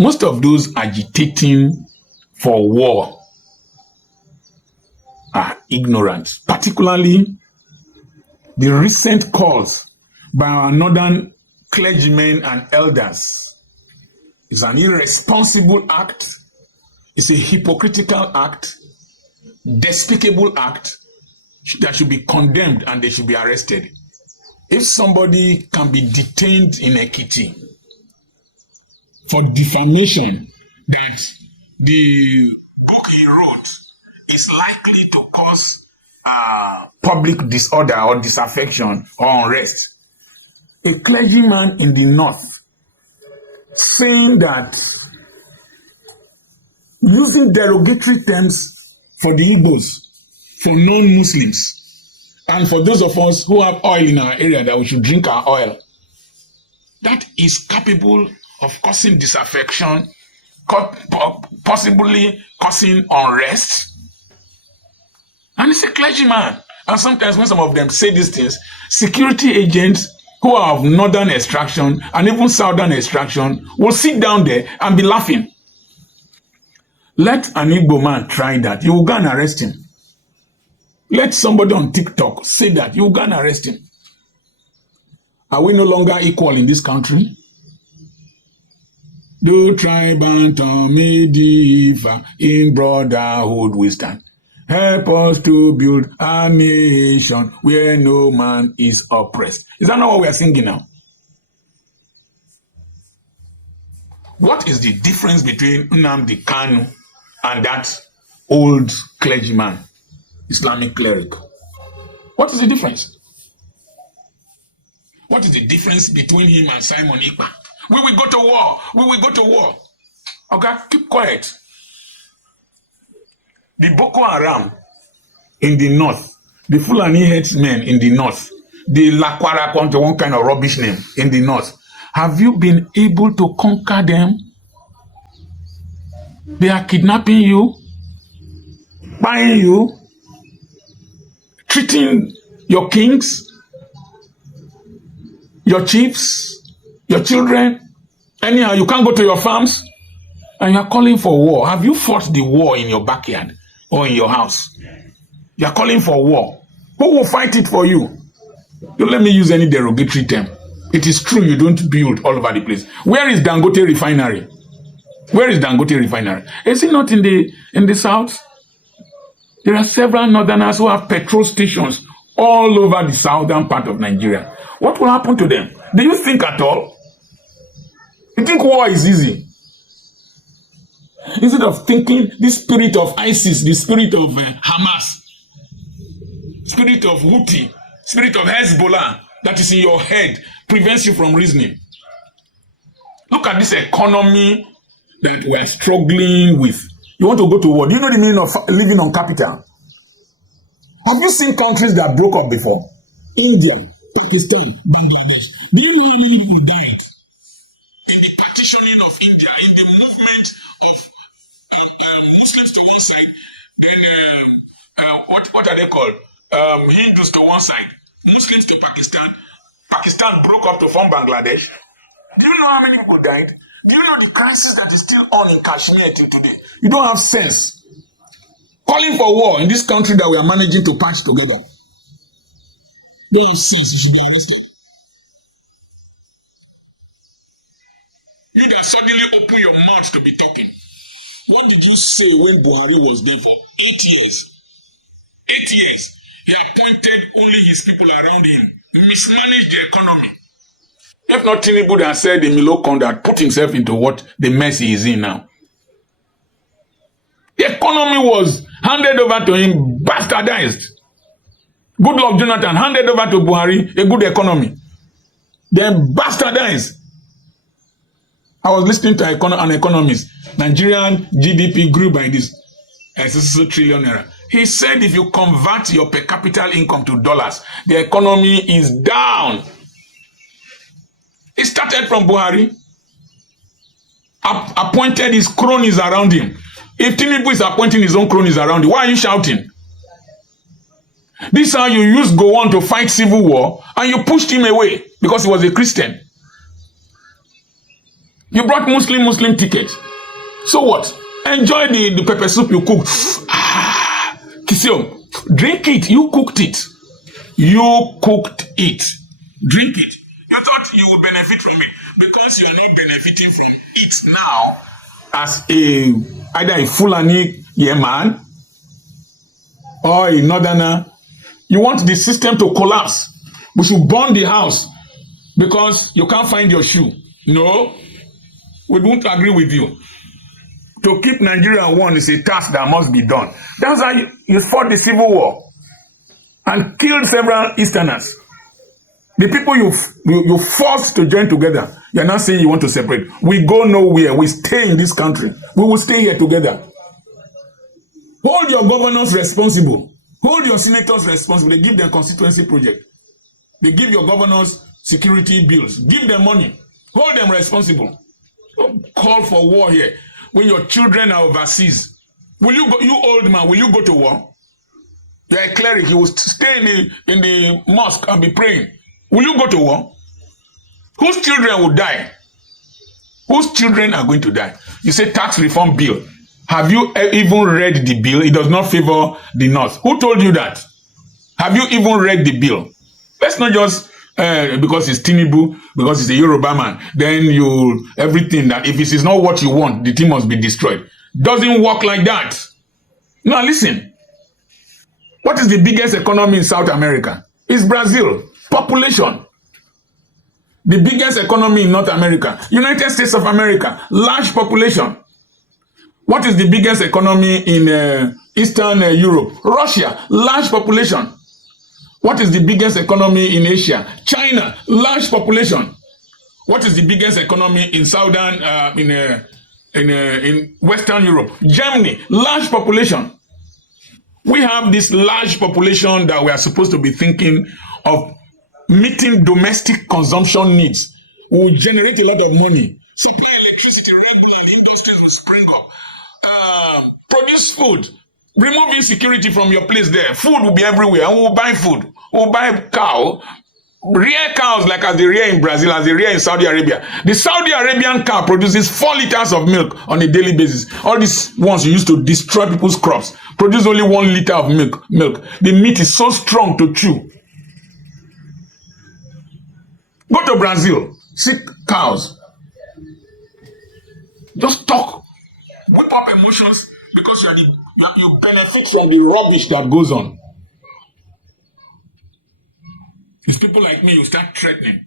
Most of those agitating for war are ignorant, particularly the recent calls by our northern clergymen and elders. It's an irresponsible act. It's a hypocritical act, despicable act that should be condemned and they should be arrested. If somebody can be detained in Ekiti for defamation that the book he wrote is likely to cause public disorder or disaffection or unrest, a clergyman in the north saying that using derogatory terms for the Igbos, for non-Muslims, and for those of us who have oil in our area that we should drink our oil, that is capable of causing disaffection, possibly causing unrest. And it's a clergyman. And sometimes when some of them say these things, security agents who are of northern extraction and even southern extraction will sit down there and be laughing. Let an Igbo man try that. You will go and arrest him. Let somebody on TikTok say that. You will go and arrest him. Are we no longer equal in this country? Do tribe and tongue may differ, in brotherhood we stand. Help us to build a nation where no man is oppressed. Is that not what we are singing now? What is the difference between Nnamdi Kanu and that old clergyman, Islamic cleric? What is the difference? What is the difference between him and Simon Ekpa? We will go to war. We will go to war. Okay, keep quiet. The Boko Haram in the north, the Fulani headsmen in the north, the Lakwara country, one kind of rubbish name in the north. Have you been able to conquer them? They are kidnapping you, buying you, treating your kings, your chiefs, your children. Anyhow, you can't go to your farms and you are calling for war. Have you fought the war in your backyard or in your house? You are calling for war. Who will fight it for you? Don't let me use any derogatory term. It is true you don't build all over the place. Where is Dangote refinery? Where is Dangote refinery? Is it not in the south? There are several northerners who have petrol stations all over the southern part of Nigeria. What will happen to them? Do you think at all? You think war is easy? Instead of thinking this spirit of ISIS, the spirit of Hamas, spirit of Houthi, spirit of Hezbollah that is in your head prevents you from reasoning. Look at this economy that we are struggling with. You want to go to war. Do you know the meaning of living on capital? Have you seen countries that broke up before? India, Pakistan, Bangladesh. Do you know how many people died in the partitioning of India, in the movement of Muslims to one side, then what are they called? Hindus to one side, Muslims to Pakistan. Pakistan broke up to form Bangladesh. Do you know how many people died? Do you know the crisis that is still on in Kashmir till today? You don't have sense. Calling for war in this country that we are managing to patch together. Don't have sense. You should be arrested. You that suddenly open your mouth to be talking. What did you say when Buhari was there for 8 years? 8 years. He appointed only his people around him. He mismanaged the economy. If not Tinubu that said the Milokon that put himself into what the mess he is in now. The economy was handed over to him, bastardized. Goodluck Jonathan handed over to Buhari a good economy. Then bastardized. I was listening to an economist. Nigerian GDP grew by this 6 trillion naira. He said if you convert your per capita income to dollars, the economy is down. It started from Buhari. Appointed his cronies around him. If Tinubu is appointing his own cronies around him, why are you shouting? This is how you used Gowon to fight civil war and you pushed him away because he was a Christian. You brought Muslim ticket. So what? Enjoy the pepper soup you cook. Kisio, drink it. You cooked it. You cooked it. Drink it. You thought you would benefit from it because you are not benefiting from it now as either a Fulani Yemen or a Northerner. You want the system to collapse. We should burn the house because you can't find your shoe. No, we won't agree with you. To keep Nigeria one is a task that must be done. That's why you fought the civil war and killed several Easterners. The people you forced to join together, you're not saying you want to separate. We go nowhere. We stay in this country. We will stay here together. Hold your governors responsible. Hold your senators responsible. They give them constituency project. They give your governors security bills. Give them money. Hold them responsible. Don't call for war here when your children are overseas. Will you go, you old man, will you go to war? You're a cleric. You will stay in the mosque and be praying. Will you go to war? Whose children will die? Whose children are going to die? You say tax reform bill. Have you even read the bill? It does not favor the North. Who told you that? Have you even read the bill? Let's not just because it's Tinubu, because it's a Yoruba man, then everything that if it is not what you want, the thing must be destroyed. Doesn't work like that. Now listen. What is the biggest economy in South America? It's Brazil. Population. The biggest economy in North America. United States of America. Large population. What is the biggest economy in Eastern Europe? Russia. Large population. What is the biggest economy in Asia? China. Large population. What is the biggest economy in Southern, in Western Europe? Germany. Large population. We have this large population that we are supposed to be thinking of meeting domestic consumption needs. We will generate a lot of money. Supply electricity, industries will spring up. Produce food. Remove insecurity from your place there. Food will be everywhere, and we will buy food. We will buy cow. Rear cows like as they rear in Brazil, as they rear in Saudi Arabia. The Saudi Arabian cow produces 4 liters of milk on a daily basis. All these ones you used to destroy people's crops produce only 1 liter of milk. The meat is so strong to chew. Go to Brazil, see cows. Just talk. Whip up emotions because you benefit from the rubbish that goes on. It's people like me you start threatening.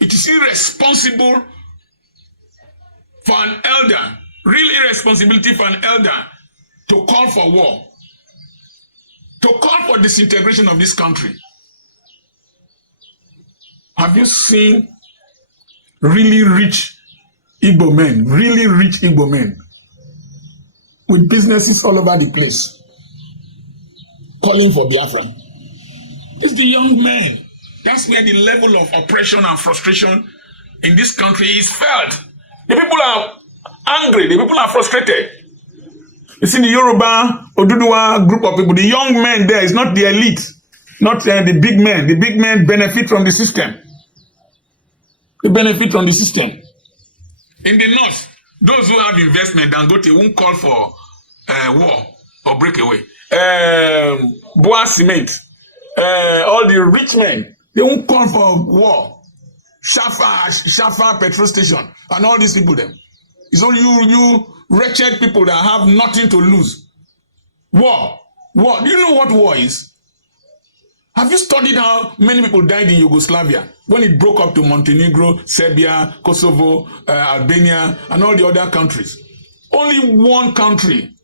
It is irresponsible for an elder, real irresponsibility for an elder to call for war, to call for disintegration of this country. Have you seen really rich Igbo men with businesses all over the place calling for Biafra? It's the young men. That's where the level of oppression and frustration in this country is felt. The people are angry. The people are frustrated. You see the Yoruba, Oduduwa group of people, the young men there is not the elite, not the big men. The big men benefit from the system. They benefit from the system. In the north, those who have investment and go to won't call for war or breakaway. Boa Cement, all the rich men, they won't call for war. Shafa petrol station, and all these people them. It's only you wretched people that have nothing to lose. War. Do you know what war is? Have you studied how many people died in Yugoslavia when it broke up to Montenegro, Serbia, Kosovo, Albania, and all the other countries? Only one country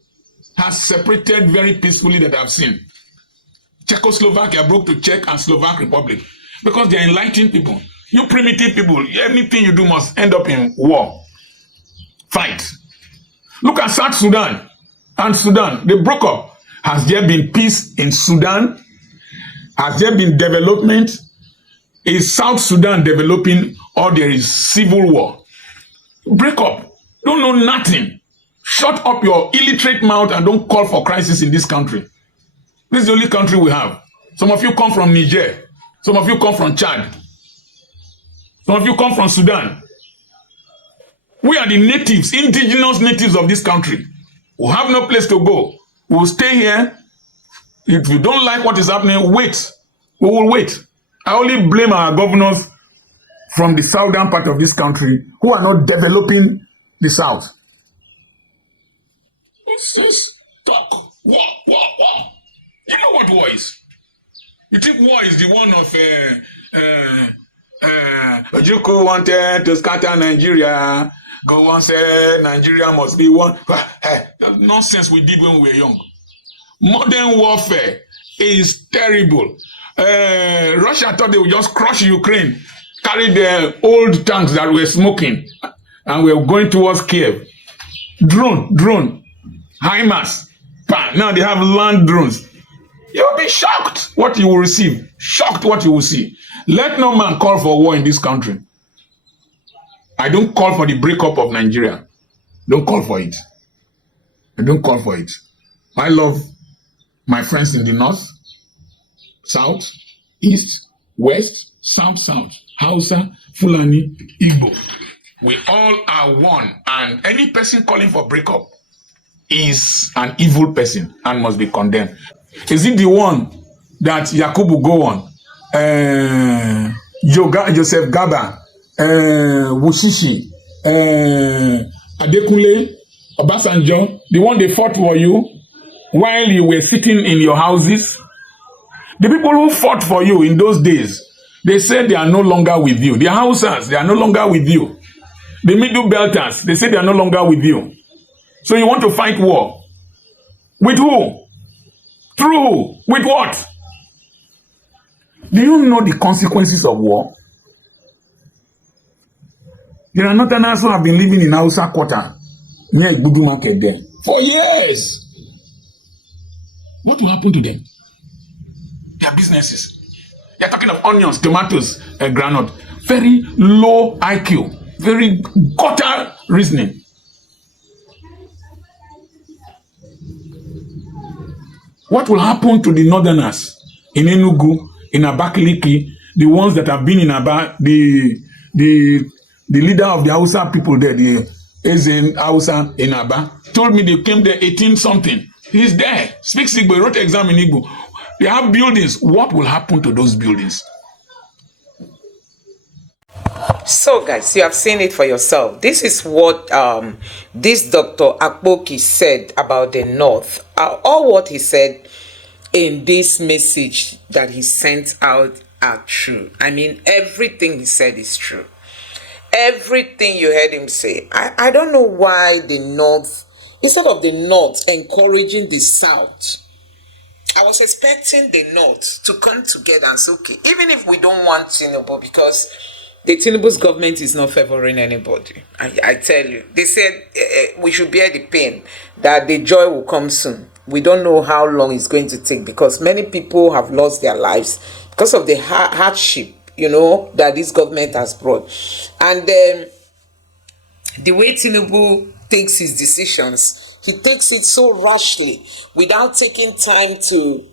has separated very peacefully that I've seen. Czechoslovakia broke to Czech and Slovak Republic because they are enlightened people. You primitive people, anything you do must end up in war. Fight. Look at South Sudan and Sudan. They broke up. Has there been peace in Sudan? Has there been development? Is South Sudan developing or there is civil war? Break up. Don't know nothing. Shut up your illiterate mouth and don't call for crisis in this country. This is the only country we have. Some of you come from Niger. Some of you come from Chad. Some of you come from Sudan. We are the natives, indigenous natives of this country. We have no place to go. We'll stay here. If you don't like what is happening, wait. We will wait. I only blame our governors from the southern part of this country who are not developing the south. What's this talk? War. You know what war is? You think war is the one of Ojukwu wanted to scatter Nigeria. Go on, say Nigeria must be one. That nonsense we did when we were young. Modern warfare is terrible. Russia thought they would just crush Ukraine, carry the old tanks that were smoking, and we were going towards Kiev. Drone, HIMARS. Now they have land drones. You'll be shocked what you will receive. Shocked what you will see. Let no man call for war in this country. I don't call for the breakup of Nigeria. Don't call for it. I don't call for it. I love my friends in the north, south, east, west, south, Hausa, Fulani, Igbo. We all are one, and any person calling for breakup is an evil person and must be condemned. Is it the one that Yakubu Gowon, Joseph Gaba, Wushishi, Adekunle, Obasanjo, the one they fought for you while you were sitting in your houses? The people who fought for you in those days, they said they are no longer with you. The Hausas, they are no longer with you. The Middle Belters, they say they are no longer with you. So you want to fight war? With who? Through who? With what? Do you know the consequences of war? There are Northerners who have been living in Hausa Quarter near Igbudu Market there for years. What will happen to them? Their businesses. They are talking of onions, tomatoes, granite. Very low IQ. Very gutter reasoning. What will happen to the Northerners in Enugu, in Abakaliki, the ones that have been in Aba, the leader of the Hausa people there, the Ezen Hausa in Aba, told me they came there 18 something. He's there. Speaks Igbo, wrote exam in Igbo. They have buildings. What will happen to those buildings? So guys, you have seen it for yourself. This is what this Dr. Akpoki said about the North. All what he said in this message that he sent out are true. I mean, everything he said is true. Everything you heard him say. I don't know why the North, instead of the North encouraging the South, I was expecting the North to come together and say, okay, even if we don't want Tinubu, because the Tinubu's government is not favoring anybody. I tell you, they said we should bear the pain, that the joy will come soon. We don't know how long it's going to take, because many people have lost their lives because of the hardship, you know, that this government has brought. And the way Tinubu takes his decisions, he takes it so rashly without taking time to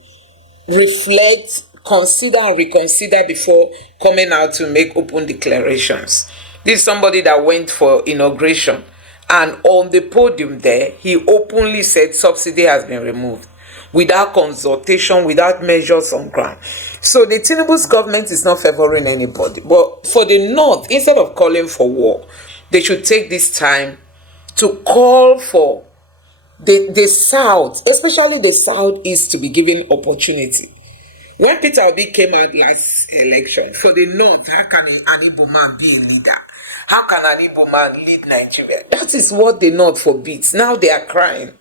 reflect, consider and reconsider before coming out to make open declarations. This is somebody that went for inauguration, and on the podium there, he openly said subsidy has been removed without consultation, without measures on ground. So the Tinubu's government is not favoring anybody. But for the North, instead of calling for war, they should take this time to call for the South, especially the Southeast, to be given opportunity. When Peter Obi came out last election, for the North, how can an Igbo man be a leader? How can an Igbo man lead Nigeria? That is what the North forbids. Now they are crying.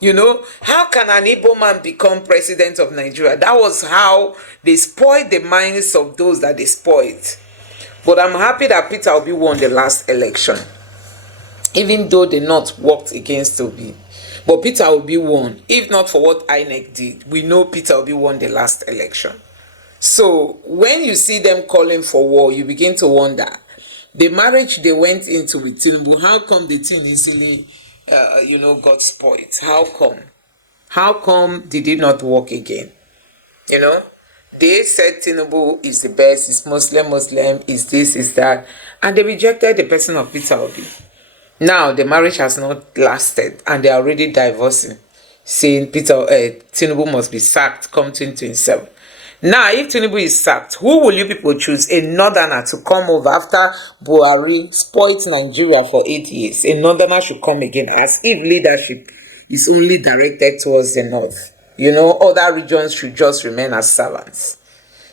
You know, how can an Igbo man become president of Nigeria? That was how they spoiled the minds of those that they spoiled. But I'm happy that Peter Obi won the last election, even though the North worked against Obi. But Peter Obi won. If not for what INEC did, we know Peter Obi won the last election. So when you see them calling for war, you begin to wonder. The marriage they went into with Tinubu, how come the thing easily, got spoiled? How come? How come did it not work again? You know? They said Tinubu is the best, is Muslim, is this, is that, and they rejected the person of Peter Obi. Now the marriage has not lasted, and they are already divorcing, saying Tinubu must be sacked come 2027. Now, if Tinubu is sacked, who will you people choose? A northerner to come over after Buhari spoiled Nigeria for 8 years. A northerner should come again, as if leadership is only directed towards the north. You know, other regions should just remain as servants.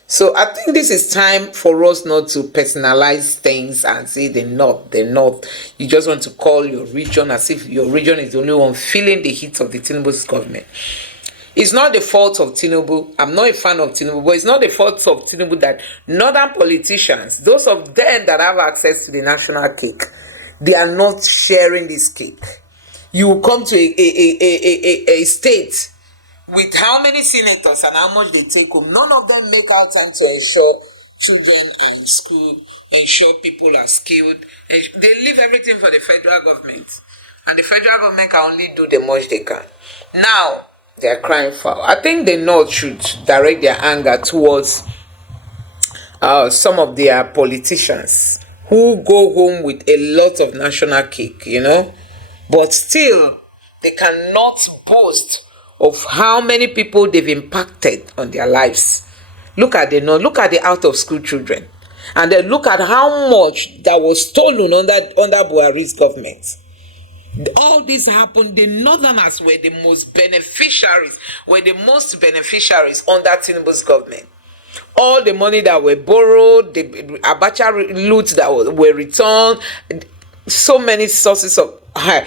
So I think this is time for us not to personalize things and say the north, the north. You just want to call your region as if your region is the only one feeling the heat of the Tinubu's government. It's not the fault of Tinubu. I'm not a fan of Tinubu, but it's not the fault of Tinubu that northern politicians, those of them that have access to the national cake, they are not sharing this cake. You will come to a state with how many senators and how much they take home. None of them make out time to ensure children are in school, ensure people are skilled. They leave everything for the federal government. And the federal government can only do the much they can. Now, they are crying foul. I think the North should direct their anger towards some of their politicians who go home with a lot of national cake, you know. But still, they cannot boast of how many people they've impacted on their lives. Look at the North, look at the out-of-school children. And then look at how much that was stolen under Buhari's government. All this happened, the northerners were the most beneficiaries under Tinubu's government. All the money that were borrowed, the Abacha loot that were returned, so many sources of high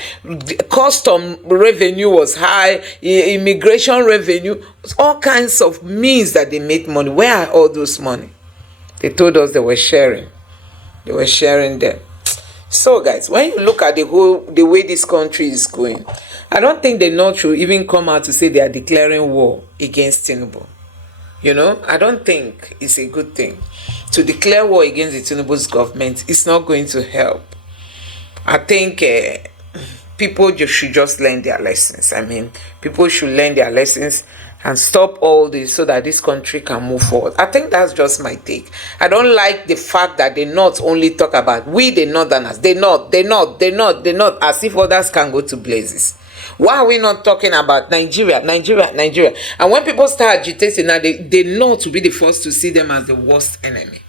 custom revenue was high, immigration revenue, all kinds of means that they made money. Where are all those money? They told us they were sharing them. So guys, when you look at the way this country is going, I don't think the North should even come out to say they are declaring war against Tinubu. You know, I don't think it's a good thing to declare war against the Tinubu's government. It's not going to help. I think people should just learn their lessons. I mean, people should learn their lessons and stop all this so that this country can move forward. I think that's just my take. I don't like the fact that they not only talk about we the northerners, they not, as if others can go to blazes. Why are we not talking about Nigeria? And when people start agitating now, they know to be the first to see them as the worst enemy.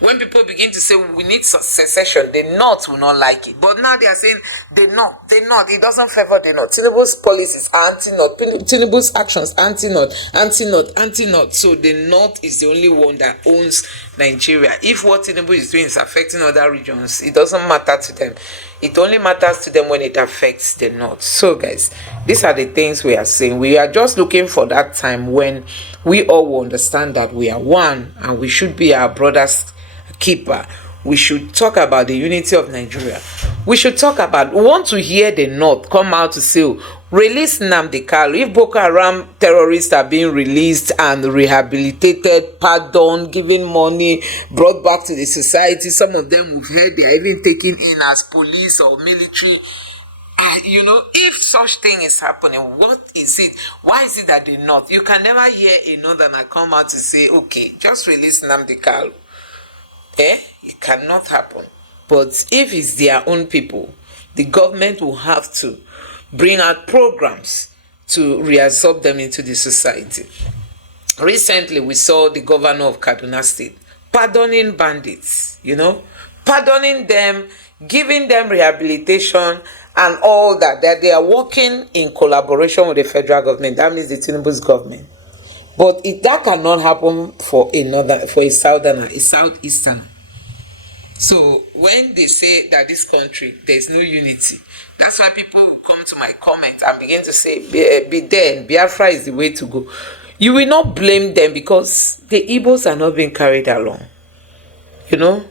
When people begin to say we need secession, the North will not like it. But now they are saying they not. It doesn't favor the North. Tinubu's policies are anti-North. Tinubu's actions anti-North. So the North is the only one that owns Nigeria. If what Tinubu is doing is affecting other regions, it doesn't matter to them. It only matters to them when it affects the North. So guys, these are the things we are saying. We are just looking for that time when we all will understand that we are one and we should be our brothers' keeper. We should talk about the unity of Nigeria. We should talk about, we want to hear the North come out to say, release Nnamdi Kanu. If Boko Haram terrorists are being released and rehabilitated, pardoned, given money, brought back to the society, some of them we've heard they are even taken in as police or military. You know, if such thing is happening, what is it? Why is it that the North? You can never hear a Northerner come out to say, okay, just release Nnamdi Kanu. It cannot happen. But if it's their own people, the government will have to bring out programs to reabsorb them into the society. Recently, we saw the governor of Kaduna State pardoning bandits, you know, pardoning them, giving them rehabilitation and all that they are working in collaboration with the federal government. That means the Tinubu's government. But if that cannot happen for a southerner, a southeasterner. So when they say that this country, there's no unity, that's why people will come to my comment and begin to say, be there, Biafra is the way to go. You will not blame them because the Igbos are not being carried along. You know,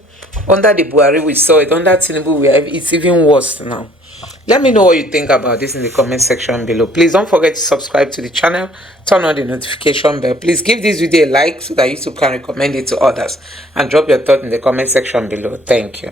under the Buhari we saw it, under Tinubu it's even worse now. Let me know what you think about this in the comment section below. Please don't forget to subscribe to the channel, turn on the notification bell. Please give this video a like so that YouTube can recommend it to others, and drop your thought in the comment section below. Thank you.